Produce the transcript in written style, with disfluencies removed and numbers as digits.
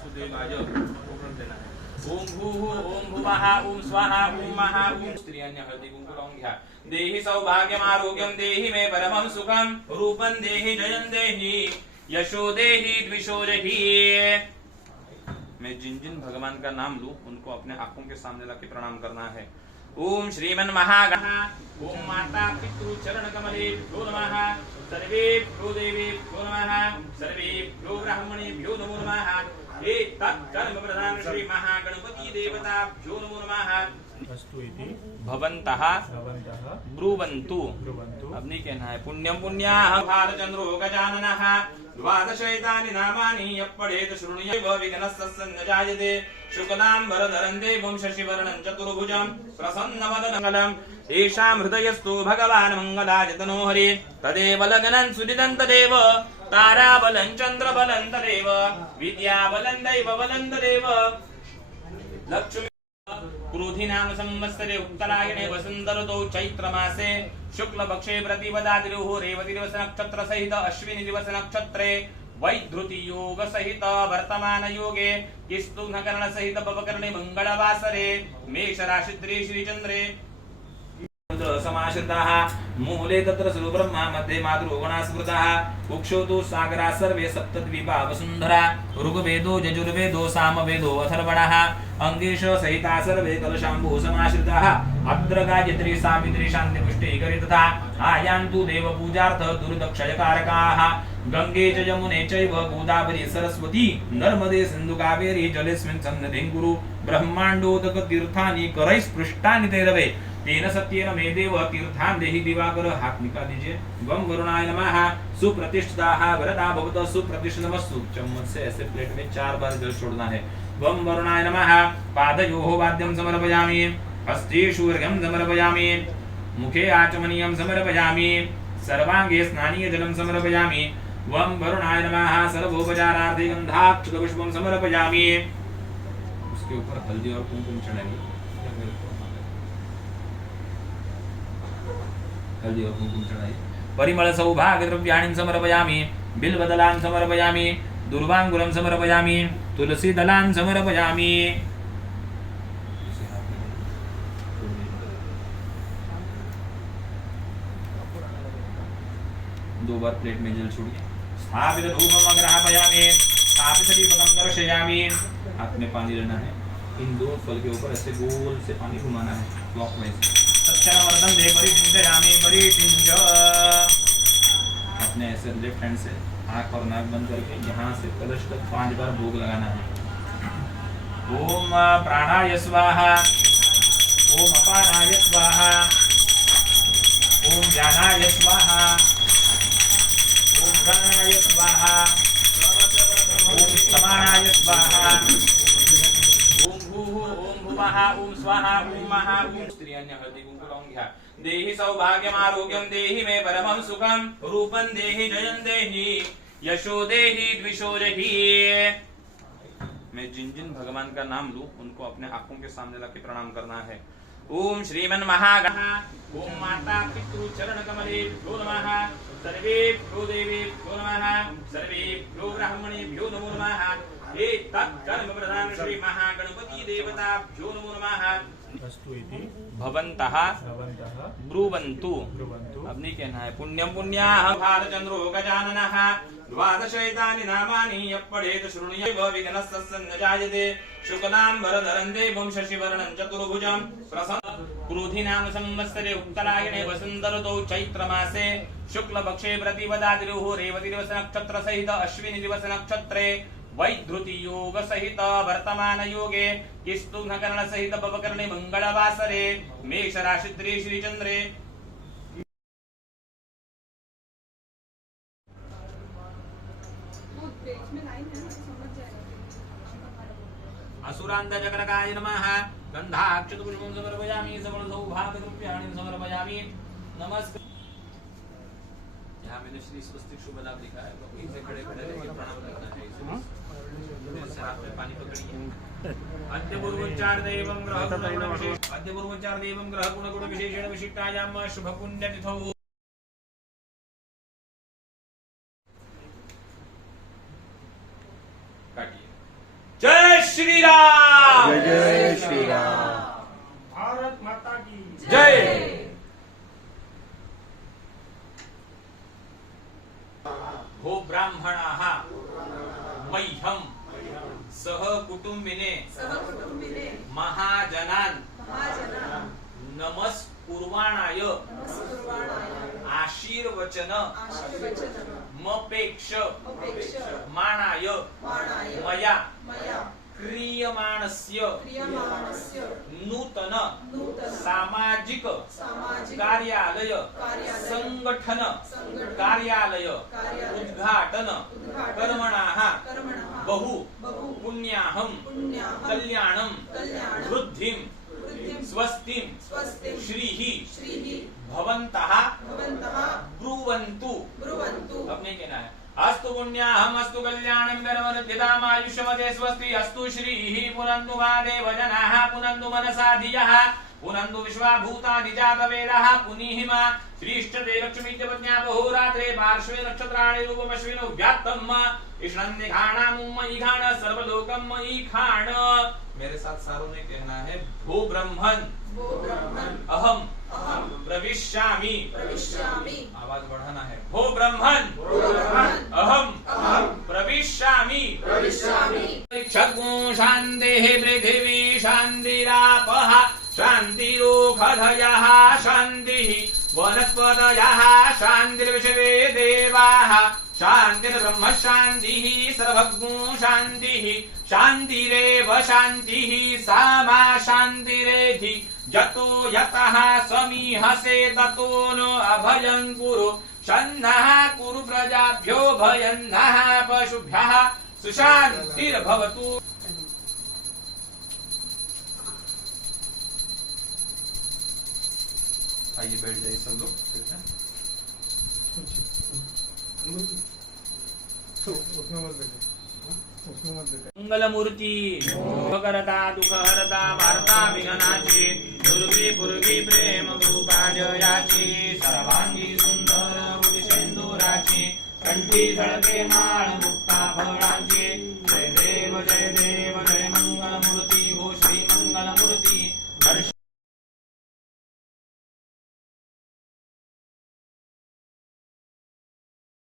वासुदेवाय ओम देना है। ओम भूः ओम भुवः ओम स्वाहा ओम महा ओम। स्त्रियांनी हळदी कुंकू लावून घ्या। देहि सौभाग्यम आरोग्यम देहि मे परमं सुखम रूपं देहि जयं देहि यशो देहि द्विषो देहि। मैं जिन जिन भगवान का नाम लूं उनको अपने आंखों के सामने लाके प्रणाम करना है। ओम श्रीमन महागण ओम माता पितृ चरण कमलेभ्यो नमः सर्वेभ्यो देवेभ्यो नमः सर्वेभ्यो ब्राह्मणेभ्यो नमो नमः। तत्कर्म प्रधान श्री महागणपति देवताभ्यो नमो नमः। भवन्तः ब्रुवन्तु। अब नहीं कहना है पुण्यम पुण्याः भालचंद्रो गजाननः द्वादशैतानि नामानि यः पठेत् शृणुयात् विघ्नस्तस्य न जायते। शुक्लाम्बरधरं देवं शशिवर्णं चतुर्भुजं प्रसन्नवदनं येषां हृदयस्थो भगवान् मङ्गलायतनो हरे। तदेव लग्नं सुदिनं तदेव ताराबलं चन्द्रबलं तदेव विद्याबलं दैवबलं तदेव। लक्ष्मी क्रोधी नाम संवत्सरे उत्तरायणे वसंत ऋतौ चैत्र मासे शुक्ल पक्षे प्रतिपदाति रेवती दिवस नक्षत्र सहित अश्विनी दिवस नक्षत्रे वैधृति योग सहित वर्तमान योगे किस्तुघकर्ण सहित पवकर्णे मंगलवासरे मेष राशि श्री चंद्रे समाश्रिताः मूले तत्र सुरो ब्रह्मा मध्ये मातृगुणा स्मृताः कुक्षौ तु सागरा सर्वे सप्तद्वीपा वसुन्धरा ऋग्वेदो यजुर्वेदो सामवेदो अथर्वणः अंगेश सहिता सर्वे कलशाम्बु समाश्रिताः अत्र गायत्री सावित्री शान्ति पुष्टि करि तथा आयान्तु देव पूजार्थ दुर्दक्षयकारकाः गंगे च यमुने चैव गोदावरी सरस्वती नर्मदे सिन्धु कावेरी जलेस्मिन् सन्निधिं कुरु ब्रह्माण्डोदक तीर्थानि करैस्पृष्टानि ते रवे तेन सत्येन मे देव तीर्थान देहि दिवाकर। हाथ निकाल दीजिए। वम वरुणाय नमः सुप्रतिष्ठिताः वरदा भवतः सुप्रतिष्ठितमस्तु। चम्मच से ऐसे प्लेट में 4 बार जल छोड़ना है। वम वरुणाय नमः पादयोः वाद्यं समर्पयामि हस्तेषु अर्घ्यं समर्पयामि मुखे आचमनीयं समर्पयामि सर्वांगे स्नानीय जलं समर्पयामि। वम वरुणाय नमः सर्वोपचारार्थे गन्धाक्षतपुष्पं समर्पयामि। उसके ऊपर हल्दी और कुमकुम चढ़ाएंगे। हल्दी और कुमकुम चढ़ाइए। परिमल सौभाग्य द्रव्याणि समर्पयामि बिल्वदलान् समर्पयामि दुर्वांगुरं समर्पयामि तुलसी दलान् समर्पयामि। 2 बार प्लेट में जल छोड़िए। स्थापित धूपम् अग्रापयामि स्थापित दीपकं दर्शयामि। हाथ में पानी लेना है। इन 2 फल के ऊपर ऐसे गोल से पानी घुमाना है क्लॉकवाइज। सत्यवर्धन दे परिचिंतयामि परिचिंत। अपने ऐसे लेफ्ट हैंड से आंख और नाक बंद करके यहाँ से कलश तक 5 बार भोग लगाना है। ओम प्राणाय स्वाहा ओम अपानाय स्वाहा ओम ज्ञानाय स्वाहा ओम प्राणाय स्वाहा ओम समानाय स्वाहा ओम भूः ओम भुवः ओम स्वाहा ओम महा ओम। स्त्रियांनी हळदी कुंकू लावून घ्या। देहि सौभाग्यम आरोग्यम देहि मे परमं सुखम रूपं देहि जयं देहि यशो देहि द्विषो देहि। मैं जिन जिन भगवान का नाम लूं उनको अपने आंखों के सामने लाके प्रणाम करना है। ओम श्रीमन महागण ओम माता पितृ चरण कमलेभ्यो नमः सर्वेभ्यो देवेभ्यो नमः सर्वेभ्यो ब्राह्मणेभ्यो नमो नमः। तत्कर्म प्रधान श्री महागणपति देवताभ्यो नमो नमः। भवन्तः ब्रुवन्तु। अब नहीं कहना है पुण्यम पुण्याः भालचंद्रो गजाननः द्वादशैतानि नामानि यः पठेत् शृणुयात् विघ्नस्तस्य न जायते। शुक्लाम्बरधरं देवं शशिवर्णं चतुर्भुजं प्रसन्नं क्रोधी नाम संवत्सरे उत्तरायणे वसंत ऋतौ चैत्र मासे शुक्ल पक्षे प्रतिपदाति रेवती दिवस नक्षत्र सहित अश्विनी दिवस नक्षत्रे वैधृति योग सहित वर्तमान योगे किस्तुघकर्ण सहित पवकर्णे मंगलवासरे मेष राशि श्री चंद्रे। असुरांत जगरकाय नमः गंधाक्षतपुष्पं समर्पयामि सबल सौभाग्य द्रव्याणि समर्पयामि। नमस्कार। यहाँ मैंने श्री स्वस्तिक शुभ लाभ लिखा है तो इनसे खड़े खड़े लेके प्रणाम करना है। इससे हाथ में पानी पकड़िए। अद्यपूर्वोच्चार देवं ग्रह गुण विशेष अद्यपूर्वोच्चार देवं ग्रह गुण विशेषेण विशिष्टायां शुभ पुण्य तिथौ। काटिए। श्री राम। जय जय श्री राम। भारत माता की जय। भो ब्राह्मणाः मह्यं सह कुटुंबिने महाजनान् नमस्कुर्वाणाय आशीर्वचन मपेक्ष माणाय मया क्रियमाणस्य नूतन सामाजिक कार्यालय संगठन कार्यालय उद्घाटन कर्मणाः बहु पुण्याहं कल्याणं वृद्धिं स्वस्तिं श्रीः भवन्तः ब्रुवन्तु। अपने कहना है अस्तु पुण्याहम अस्तु कल्याणं कर्मवृद्धिदाम आयुष्यमते स्वस्ति अस्तु श्रीः पुनन्तु वा देवजनाः पुनन्तु मनसा धियः पुनन्तु विश्वाभूतानि जातवेदाः पुनीहिमा श्रीष्टते लक्ष्मीत्यपत्न्या बहुरात्रे पार्श्वे नक्षत्राणि रूपमश्विनो व्यात्तम् ईशान्यघाणामुम ईघाण सर्वलोकम ईखाण। मेरे साथ सारों ने कहना है भो ब्रह्मन् अहम प्रविश्यामि। आवाज बढ़ाना है भो ब्रह्मन् अहम प्रविश्यामि। चक्षु शान्तिः पृथिवी शान्तिरापः शान्तिरोषधयः शान्तिः वनस्पतयः शान्तिर्विश्वे देवाः शान्तिर्ब्रह्म शान्तिः सर्वज्ञो शान्तिः शान्तिरेव शान्तिः सा मा शान्तिरेधि यतो यतः समीहसे ततो नो अभयं कुरु शन्नः कुरु प्रजाभ्यो भयं नः पशुभ्यः सुशान्तिर्भवतु। आइए बैठ जाइए सब लोग। मंगलमूर्ति करता दुख हरता वार्ता विघ्नाची दुर्गे पुर्गी प्रेम रूपाजयाची सर्वांगी सुंदर मुदिसेंदुराची कंठी झळके माळ मुक्ता फळांची